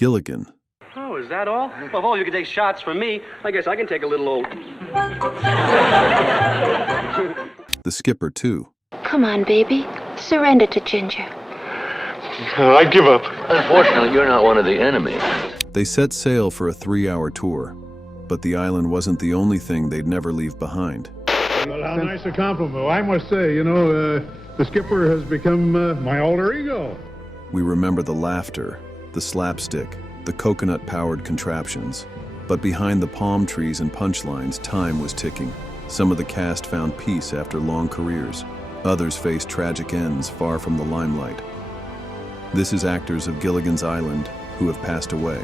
Gilligan. Oh, is that all? Well, if all you can take shots from me, I guess I can take a little old... The skipper, too. Come on, baby. Surrender to Ginger. I give up. Unfortunately, you're not one of the enemy. They set sail for a 3-hour tour, but the island wasn't the only thing they'd never leave behind. Well, how nice a compliment. I must say, the skipper has become my alter ego. We remember the laughter, the slapstick, the coconut-powered contraptions. But behind the palm trees and punchlines, time was ticking. Some of the cast found peace after long careers. Others faced tragic ends far from the limelight. This is actors of Gilligan's Island who have passed away.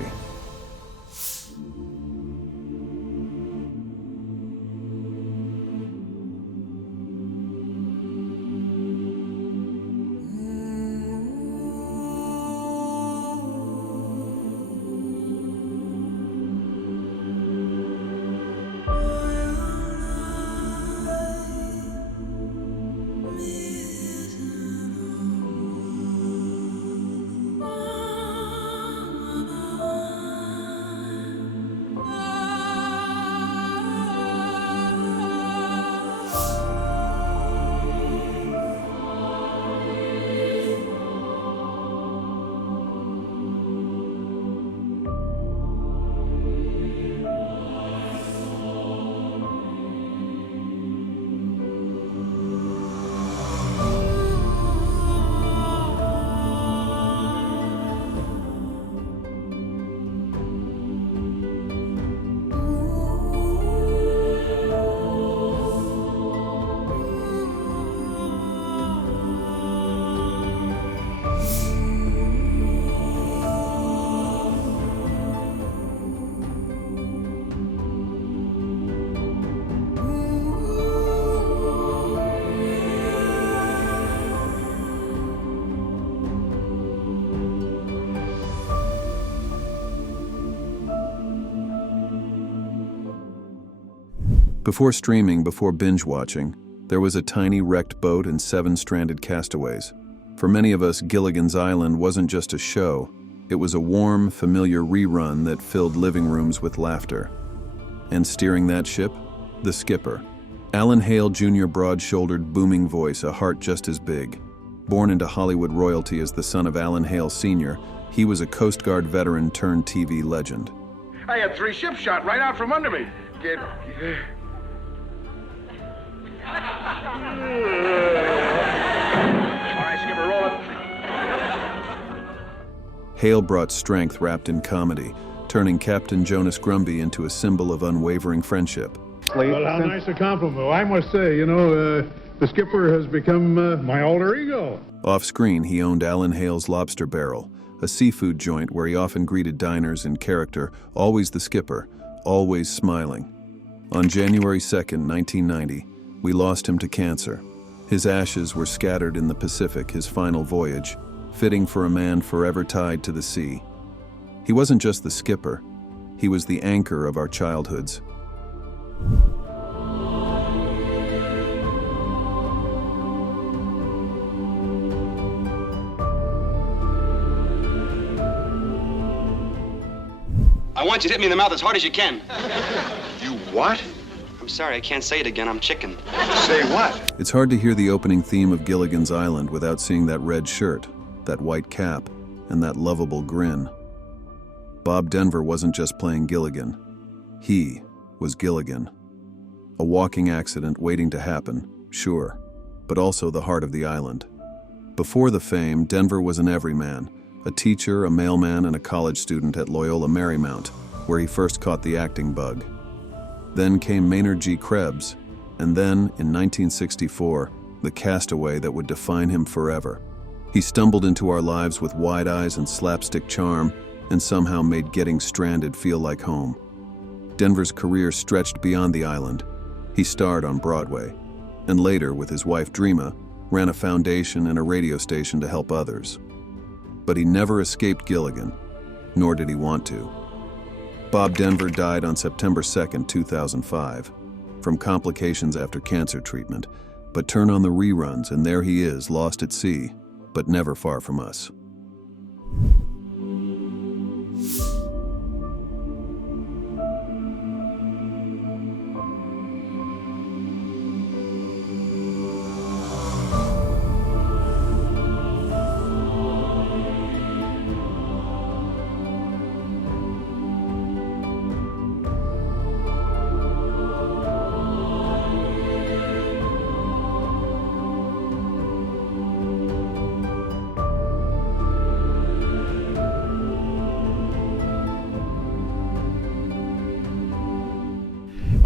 Before streaming, before binge-watching, there was a tiny wrecked boat and 7 stranded castaways. For many of us, Gilligan's Island wasn't just a show. It was a warm, familiar rerun that filled living rooms with laughter. And steering that ship? The skipper. Alan Hale Jr., broad-shouldered, booming voice, a heart just as big. Born into Hollywood royalty as the son of Alan Hale Sr., he was a Coast Guard veteran turned TV legend. I had 3 ships shot right out from under me. Get... All right, skipper, roll it. Hale brought strength wrapped in comedy, turning Captain Jonas Grumby into a symbol of unwavering friendship. Well, how nice a compliment. I must say, the skipper has become my alter ego. Off-screen, he owned Alan Hale's Lobster Barrel, a seafood joint where he often greeted diners in character, always the skipper, always smiling. On January 2nd, 1990, we lost him to cancer. His ashes were scattered in the Pacific, his final voyage, fitting for a man forever tied to the sea. He wasn't just the skipper, he was the anchor of our childhoods. I want you to hit me in the mouth as hard as you can. You what? I'm sorry, I can't say it again. I'm chicken. Say what? It's hard to hear the opening theme of Gilligan's Island without seeing that red shirt, that white cap, and that lovable grin. Bob Denver wasn't just playing Gilligan. He was Gilligan. A walking accident waiting to happen, sure, but also the heart of the island. Before the fame, Denver was an everyman, a teacher, a mailman, and a college student at Loyola Marymount, where he first caught the acting bug. Then came Maynard G. Krebs, and then, in 1964, the castaway that would define him forever. He stumbled into our lives with wide eyes and slapstick charm, and somehow made getting stranded feel like home. Denver's career stretched beyond the island. He starred on Broadway, and later, with his wife Dreama, ran a foundation and a radio station to help others. But he never escaped Gilligan, nor did he want to. Bob Denver died on September 2nd, 2005, from complications after cancer treatment, but turn on the reruns and there he is, lost at sea, but never far from us.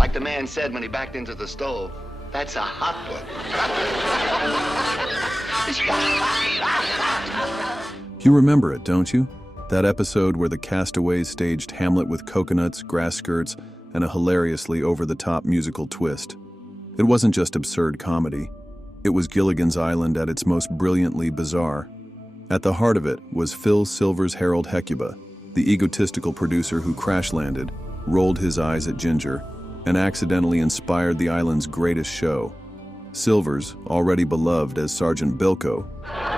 Like the man said when he backed into the stove, that's a hot one. You remember it, don't you? That episode where the castaways staged Hamlet with coconuts, grass skirts, and a hilariously over-the-top musical twist. It wasn't just absurd comedy. It was Gilligan's Island at its most brilliantly bizarre. At the heart of it was Phil Silver's Harold Hecuba, the egotistical producer who crash-landed, rolled his eyes at Ginger, and accidentally inspired the island's greatest show. Silver's, already beloved as Sergeant Bilko.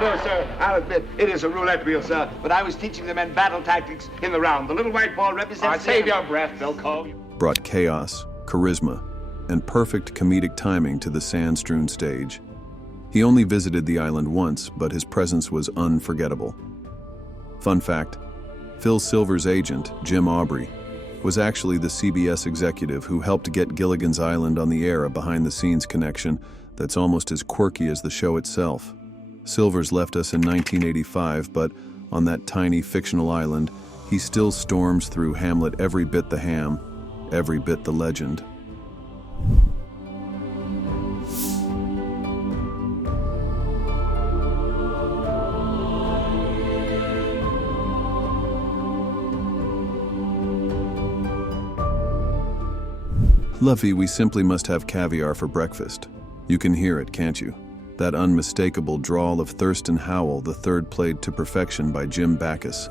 No, sir, I'll admit, it is a roulette wheel, sir, but I was teaching the men battle tactics in the round. The little white ball represents... Save your breath, Bilko. Brought chaos, charisma, and perfect comedic timing to the sand-strewn stage. He only visited the island once, but his presence was unforgettable. Fun fact, Phil Silver's agent, Jim Aubrey, was actually the CBS executive who helped get Gilligan's Island on the air, a behind-the-scenes connection that's almost as quirky as the show itself. Silver's left us in 1985, but on that tiny fictional island, he still storms through Hamlet every bit the ham, every bit the legend. Luffy, we simply must have caviar for breakfast. You can hear it, can't you? That unmistakable drawl of Thurston Howell, the third played to perfection by Jim Backus,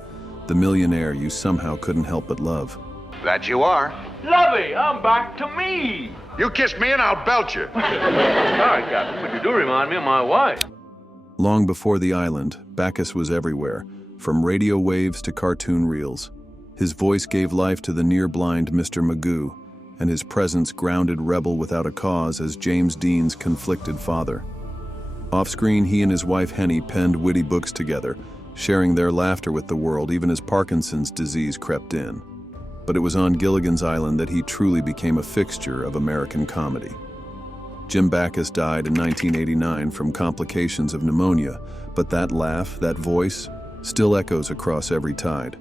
the millionaire you somehow couldn't help but love. That you are. Lovey, I'm back to me. You kiss me and I'll belt you. Sorry, Captain, but you do remind me of my wife. Long before the island, Backus was everywhere, from radio waves to cartoon reels. His voice gave life to the near-blind Mr. Magoo, and his presence grounded Rebel without a cause as James Dean's conflicted father. Off-screen, he and his wife Henny penned witty books together, sharing their laughter with the world even as Parkinson's disease crept in. But it was on Gilligan's Island that he truly became a fixture of American comedy. Jim Backus died in 1989 from complications of pneumonia, but that laugh, that voice, still echoes across every tide.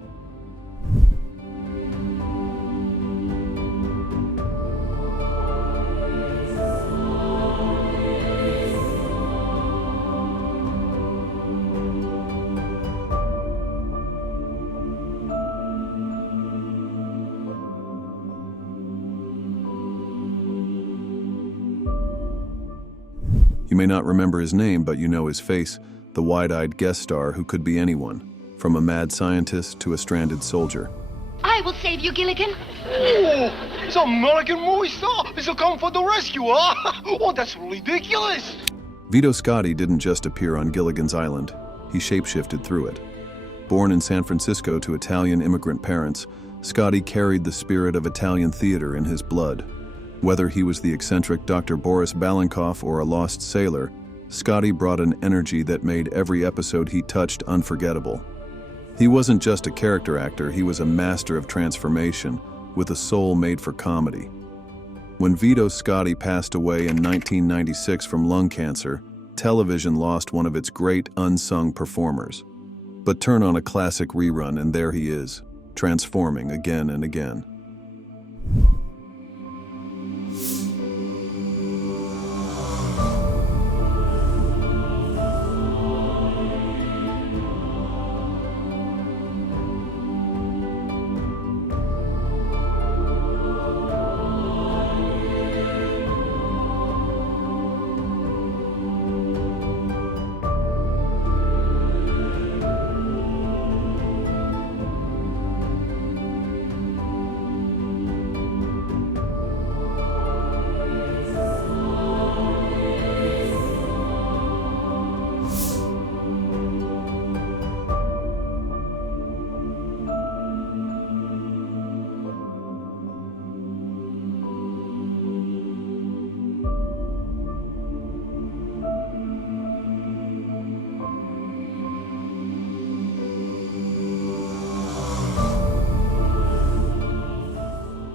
You may not remember his name, but you know his face, the wide-eyed guest star who could be anyone, from a mad scientist to a stranded soldier. I will save you, Gilligan. Oh, it's an American movie star. He'll come for the rescue, huh? Oh, that's ridiculous. Vito Scotti didn't just appear on Gilligan's Island. He shapeshifted through it. Born in San Francisco to Italian immigrant parents, Scotti carried the spirit of Italian theater in his blood. Whether he was the eccentric Dr. Boris Balankoff or a lost sailor, Scotti brought an energy that made every episode he touched unforgettable. He wasn't just a character actor, he was a master of transformation, with a soul made for comedy. When Vito Scotti passed away in 1996 from lung cancer, television lost one of its great unsung performers. But turn on a classic rerun and there he is, transforming again and again.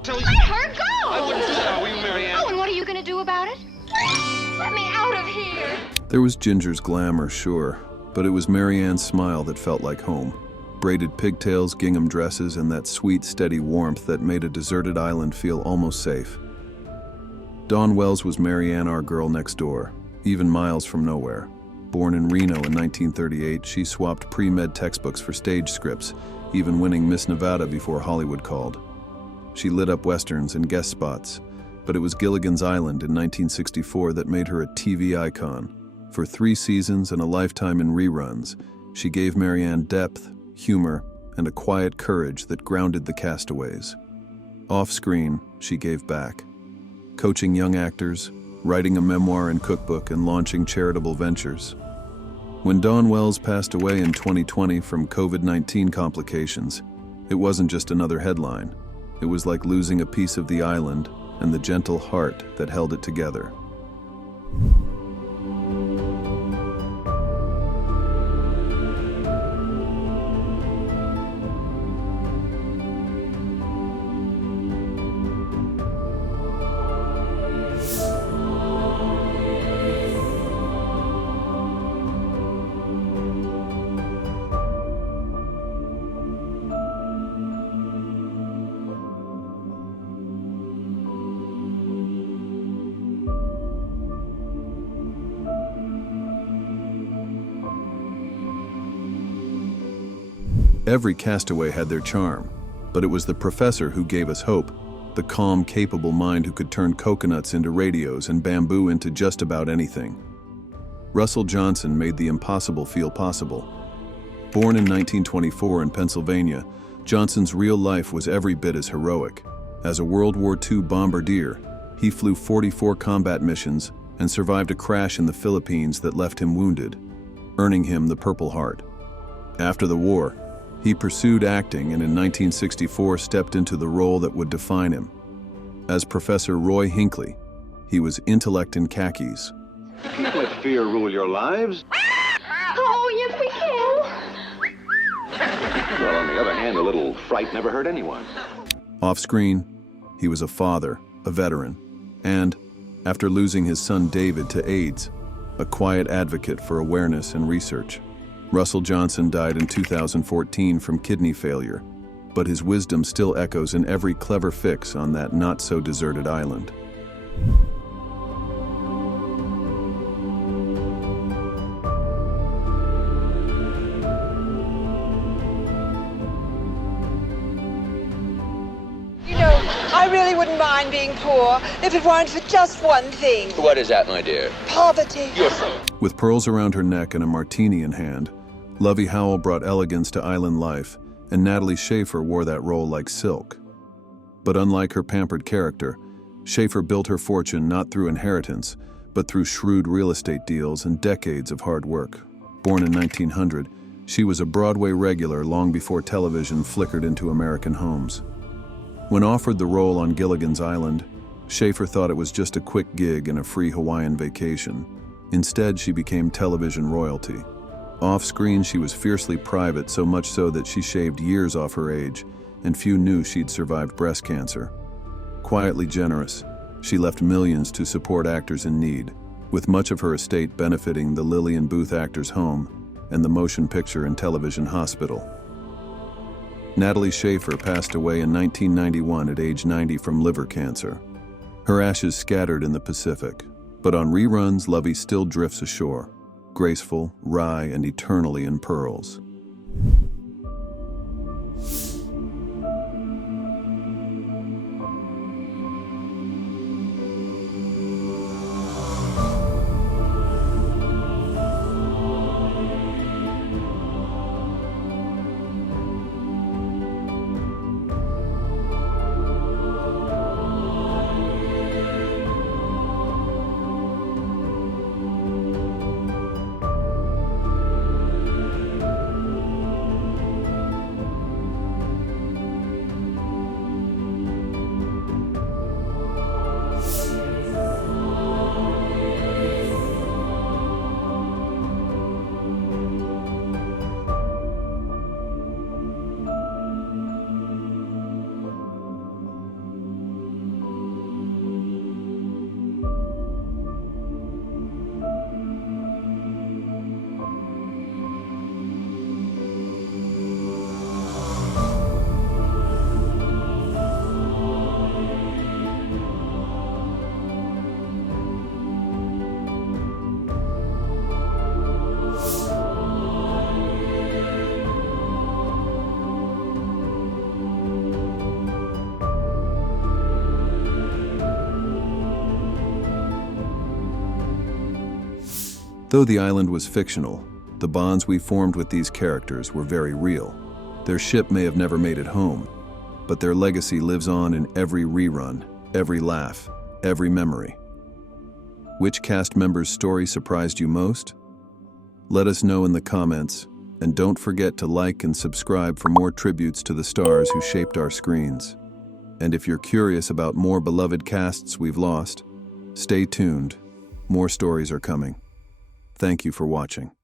Let her go! I wouldn't do that, will you, Marianne? Oh, and what are you going to do about it? Let me out of here! There was Ginger's glamour, sure, but it was Marianne's smile that felt like home. Braided pigtails, gingham dresses, and that sweet, steady warmth that made a deserted island feel almost safe. Dawn Wells was Marianne, our girl next door, even miles from nowhere. Born in Reno in 1938, she swapped pre-med textbooks for stage scripts, even winning Miss Nevada before Hollywood called. She lit up westerns and guest spots, but it was Gilligan's Island in 1964 that made her a TV icon. For 3 seasons and a lifetime in reruns, she gave Marianne depth, humor, and a quiet courage that grounded the castaways. Off-screen, she gave back, coaching young actors, writing a memoir and cookbook, and launching charitable ventures. When Dawn Wells passed away in 2020 from COVID-19 complications, it wasn't just another headline. It was like losing a piece of the island and the gentle heart that held it together. Every castaway had their charm, but it was the professor who gave us hope, the calm, capable mind who could turn coconuts into radios and bamboo into just about anything. Russell Johnson made the impossible feel possible. Born in 1924 in Pennsylvania, Johnson's real life was every bit as heroic. As a World War II bombardier, he flew 44 combat missions and survived a crash in the Philippines that left him wounded, earning him the Purple Heart. After the war, he pursued acting and in 1964 stepped into the role that would define him. As Professor Roy Hinckley, he was intellect in khakis. You can't let fear rule your lives. Oh, yes, we can. Well, on the other hand, a little fright never hurt anyone. Off-screen, he was a father, a veteran, and, after losing his son David to AIDS, a quiet advocate for awareness and research. Russell Johnson died in 2014 from kidney failure, but his wisdom still echoes in every clever fix on that not-so-deserted island. You know, I really wouldn't mind being poor if it weren't for just one thing. What is that, my dear? Poverty. With pearls around her neck and a martini in hand, Lovey Howell brought elegance to island life, and Natalie Schaefer wore that role like silk. But unlike her pampered character, Schaefer built her fortune not through inheritance, but through shrewd real estate deals and decades of hard work. Born in 1900, she was a Broadway regular long before television flickered into American homes. When offered the role on Gilligan's Island, Schaefer thought it was just a quick gig and a free Hawaiian vacation. Instead, she became television royalty. Off-screen, she was fiercely private, so much so that she shaved years off her age, and few knew she'd survived breast cancer. Quietly generous, she left millions to support actors in need, with much of her estate benefiting the Lillian Booth Actors Home and the Motion Picture and Television Hospital. Natalie Schaefer passed away in 1991 at age 90 from liver cancer. Her ashes scattered in the Pacific, but on reruns, Lovey still drifts ashore, graceful, wry, and eternally in pearls. Though the island was fictional, the bonds we formed with these characters were very real. Their ship may have never made it home, but their legacy lives on in every rerun, every laugh, every memory. Which cast member's story surprised you most? Let us know in the comments, and don't forget to like and subscribe for more tributes to the stars who shaped our screens. And if you're curious about more beloved casts we've lost, stay tuned. More stories are coming. Thank you for watching.